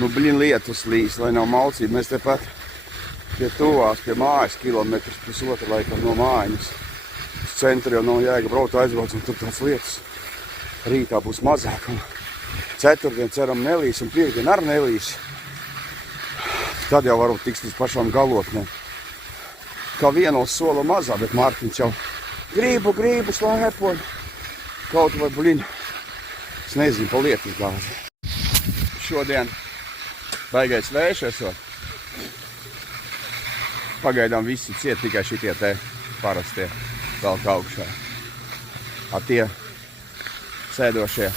Nu, blin, lietus līs, lai nav malcība. Mēs tepat pie tuvās, pie mājas, kilometrs pusotru laikam no mājas. Uz centru jau nav jēga braukt aizbrauc, un tur tāds lietus. Rītā būs mazāk, un ceturtdien ceram nelīs, un piekdien arī nelīs. Tad jau varbūt tiks līdz pašām galotnēm. Kā viena uz sola mazā, bet Mārtiņš jau gribu slēpoņu. Kaut vai, blin, es nezinu, pa lietus gāzi. Šodien baigais vējš esot. Pagaidām visi ciet, tikai šitie te parastie velk augšā. A tie sēdošie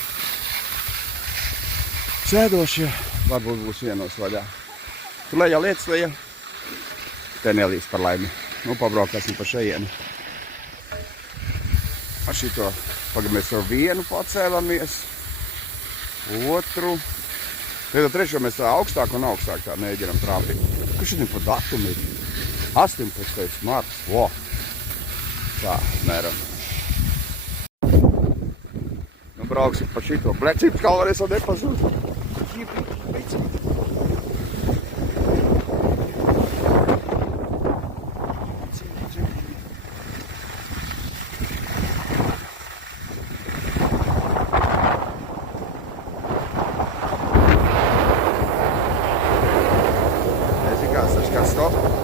varbūt būs vienos vaļā. Tur lejā lietas leja. Te nelīs par laimi. Nu, pabraukāsim pa šajieni. Ar šito pagamies ar vienu pacēlamies. Otru. Tad trešo mēs tā augstāk un augstāk tā mēģinam trāpīt. Kas šodien pa datumu ir? 18. marts. Wow. Tā, mēram. Nu, brauksim pa šito. Blecības kalvarēs vēl nepazūd.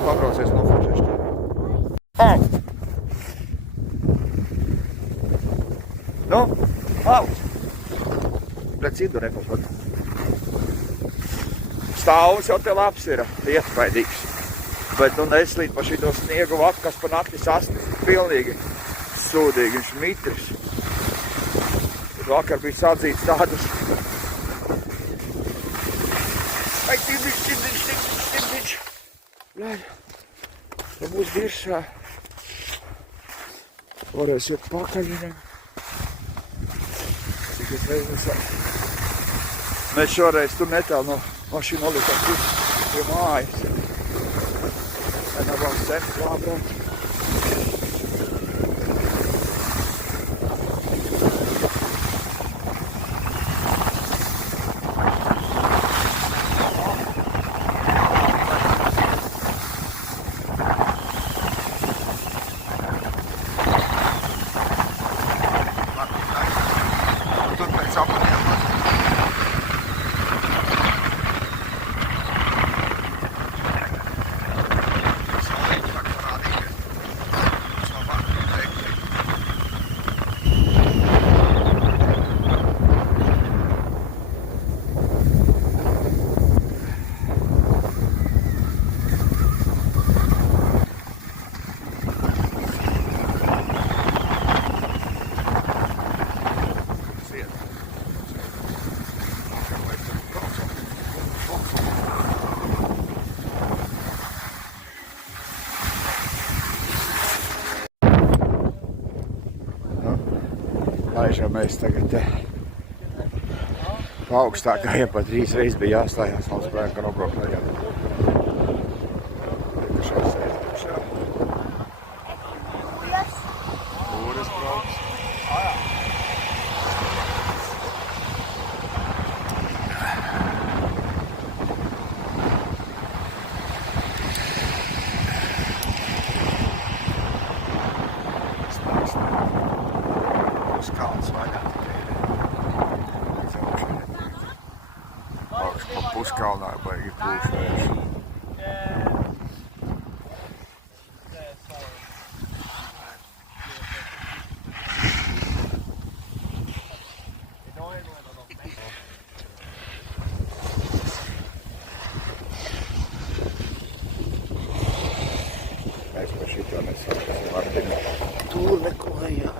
Pabraucies no Fučešķiem. Nu, Bļa cidu repapot. Stāvus jau te labs ir, iespaidīgs. Bet nu neslīt pa šito sniegu vatu, kas pa nakti sastas. Pilnīgi sūdīgi, viņš mitris. Tad vakar bija sadzīts tādus. Ai, tirdiņš. Bļaļ, te būs diršā. Varēs iet pakaļinam. Cik es reizes mēs šoreiz tur netālu no mašīnu nolikām pie mājas. Nav sen klābrāt. Laižam mēs tagad te pa augstākajiem pat 3 reizes bija jāstājās valsts spēka nobraukājām. Būras brauks. Kalns vaļā tikai ir. Augšu pa puskalnā baigi plūš vējš. Mēs par šito nesāksim Martiņu. Tur neko lejā.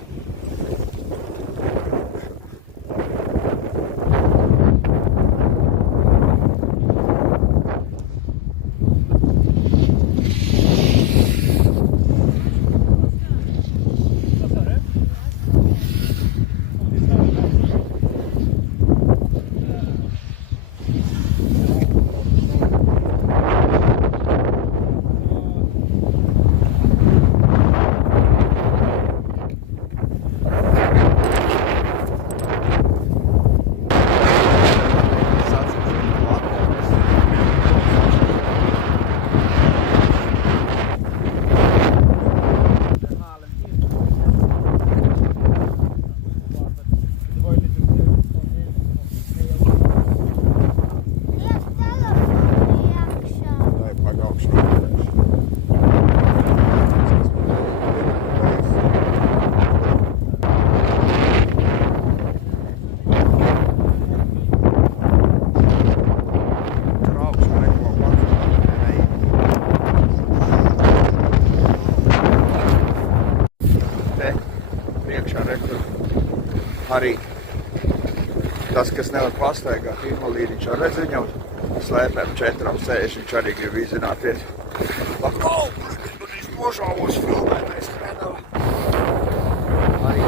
arī tas, kas nevar pastaigāt invalīdiņš ar reziņam, slēpēm 4 sēž, viņš arī grib izzināties. Lakau, man izpožāvos filmētais krenava. Arī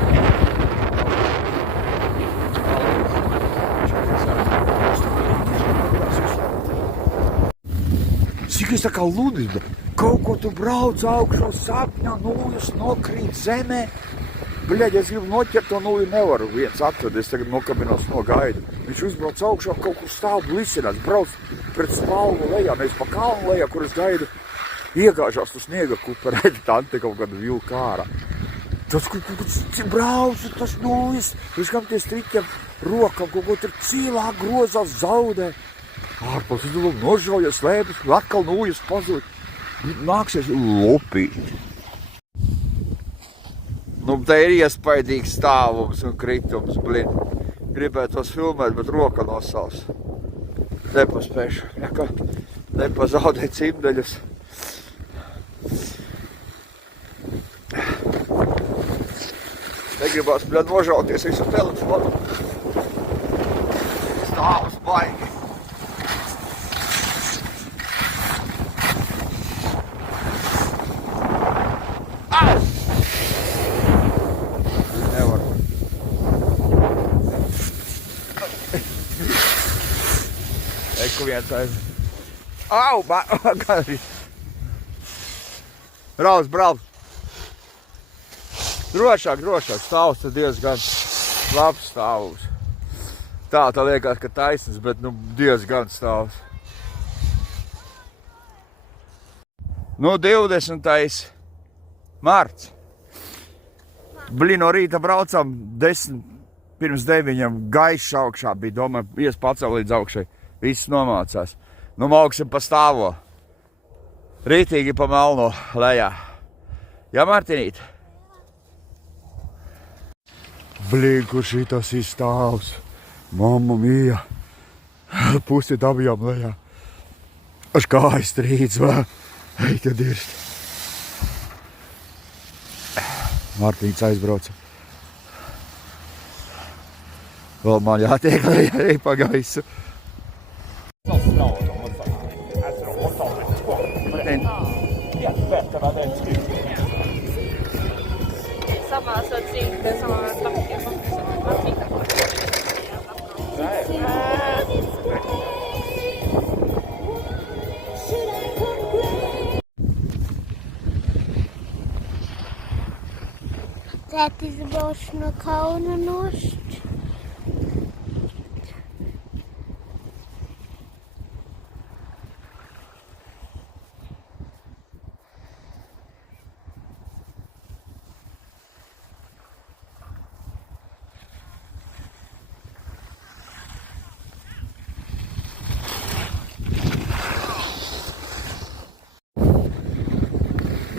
cik es tā kā ludis, bet kaut ko tu brauc augšu sapņā, nūjas nokrīt zemē. Bļaļ, es gribu noķert to nūju, nevaru viens atved, es tagad nokabinos no gaidu. Viņš uzbrauc augšā, kaut kur stāv blisinās, brauc pret spalvu lejā, nevis pa kalnu lejā, kur es gaidu. Iegāžās tu sniega kupa, redzi, tante kaut kādu vilku ārā. Tas, brauc, tas nūjas, viņš kam tie striķiem rokam, kaut ko tur cīlā grozās, zaudē. Ārpus, es domāju, nožaujas, slēpjas, atkal nūjas pazūd. Nāksies lopīt. Nu, te ir iespaidīgs stāvums un kritums, blin. Gribētos filmēt, bet roka nosals. Nepaspēšu, nepazaudē cimdeļus. Negribās, bļad, nožauties visu telefonu. Stāvus baigi. Eku viens aiz. Au, gari. Brauc. Drošāk. Stāvs tad diezgan labs stāvs. Tā liekas, ka taisns, bet nu diezgan stāvs. Nu, 20. marts. Blin, no rīta braucam 10 pirms 9 gaišs augšā bija, domāju, pacēl līdz augšai. Viss nomācās. Nu, mauksim pa stāvo. Rītīgi pa melno lejā. Jā, Martinīt? Blin, kur šitas ir stāvs. Mamma mija. Pusi dabījām lejā. Aš kājas trīc, vai? Ei, kad dirst. Martīns aizbrauca. Vēl man jātiek lejā pa gaisu. Tētis brauc no kauna nost.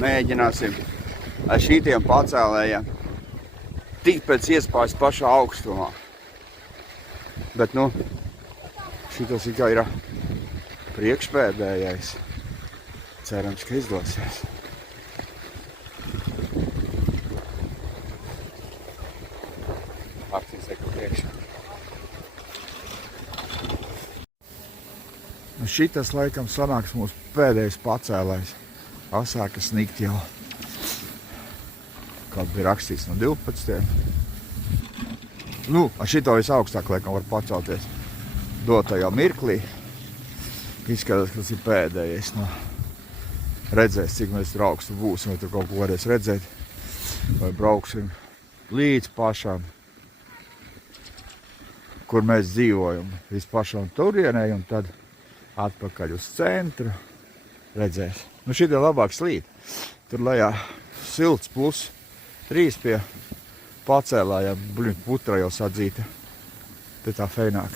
Mēģināsim ar šītiem pacēlējiem tikt pēc iespējas pašā augstumā. Bet, nu, šitas tikai ir priekšpēdējais. Cerams, ka izdosies. Akcijas eka priekšā. Nu, šitas laikam sanāks mūsu pēdējais pacēlējs. Asāka snikt jau, kāds bija rakstīts no 12. Nu, ar šito visaugstāk, laikam, var pacelties dotajā mirklī. Izskatās, ka tas ir pēdējais. Nu, redzēs, cik mēs tur augstu būsim, vai tur kaut ko varēs redzēt. Vai brauksim līdz pašām, kur mēs dzīvojam. Līdz pašām turienei un tad atpakaļ uz centru. Redzēs. Nu, šī ir labāk slīd. Tur lejā silts +3 pie pacēlājām. Bļuņ, putra jau sadzīta. Te tā feināk.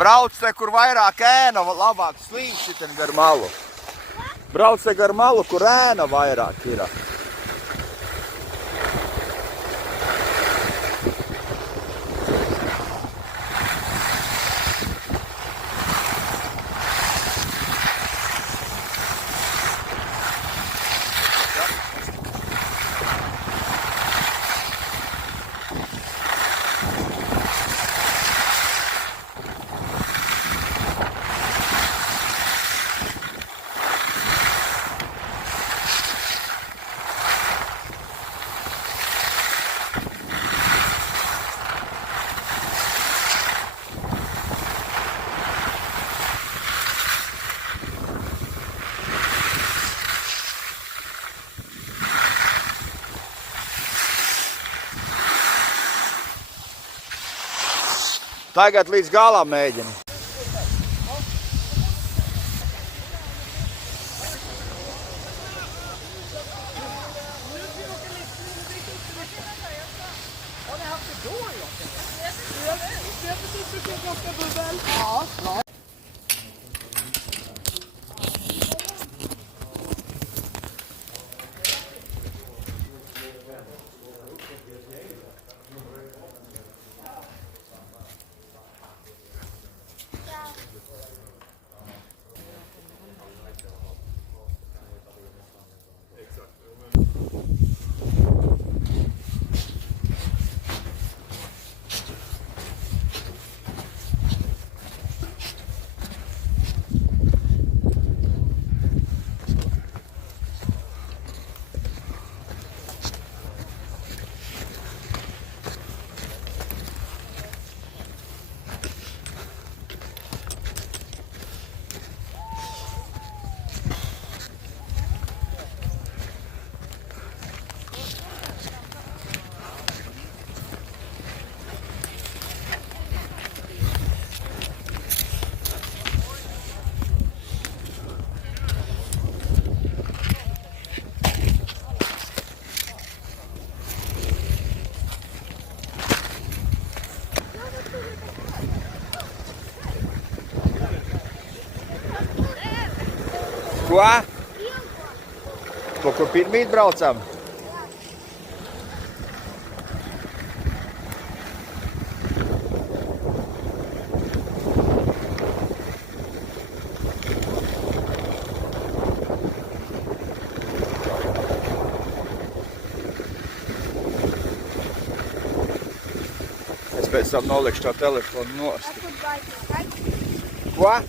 Brauc te, kur vairāk ēna, labāk slīd šitien gar malu. Brauc te gar malu, kur ēna vairāk ir. Tagad līdz galam mēģini. Ko? To, kur pirmīt braucam? Es pēc tam nolikšu tā telefonu nost. Ko?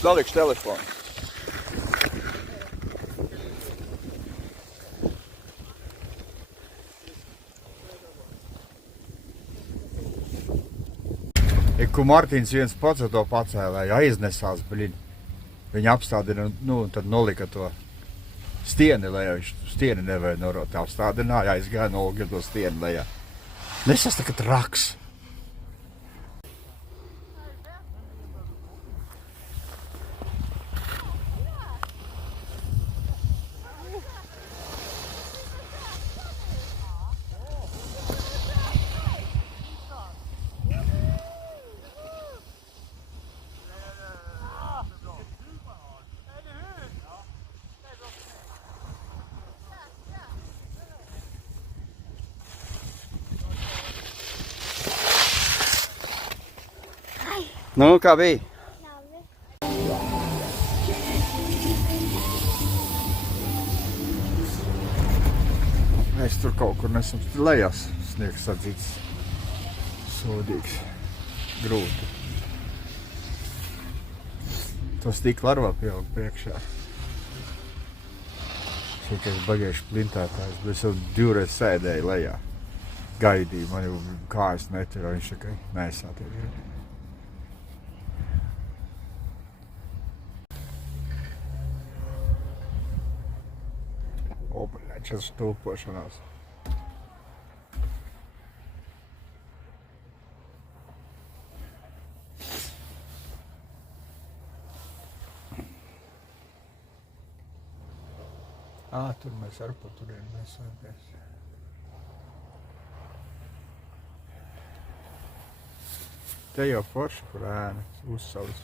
Nolikšu telefonu. Ku Martins viens pats to pacēlēja, aiznesās, blin. Viņa apstādina, tad nolika to stieni, lai viņš stieni nevēja norot. Apstādināja, aizgāja, nolika to stieni lejā. Nesas tā kā traks. Nu, kā bija? Mēs tur kaut kur nesam lejās. Sniegs sadzīts. Sodīgs. Grūti. To stikla arī vēl pieauga priekšā. Šitais bagieši plintētājs, bet es jau 2 reizes sēdēju lejā. Gaidīju, man jau kājas netura, viņš tikai nesāties. O, bļaļ, šis stulpošanās. Tur mēs ar pa turien nesāties. Te jau forši, kur ēnas uzsalas.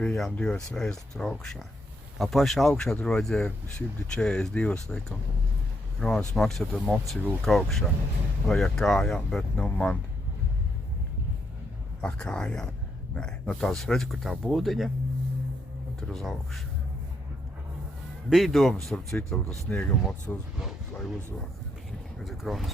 Bijām 2 reizes tur augšā. Pašā augšā tur vajadzēja 142, laikam. Kronas maksā tad moci vilka augšā. Vai ar kājām, bet nu man... Ar kājām. Nē, no tās redzi, kur tā būdiņa, un tur uz augšu. Bija domas, tur citu, tas sniega moc uzbraukt, lai uzvāk. Redzi, kronas.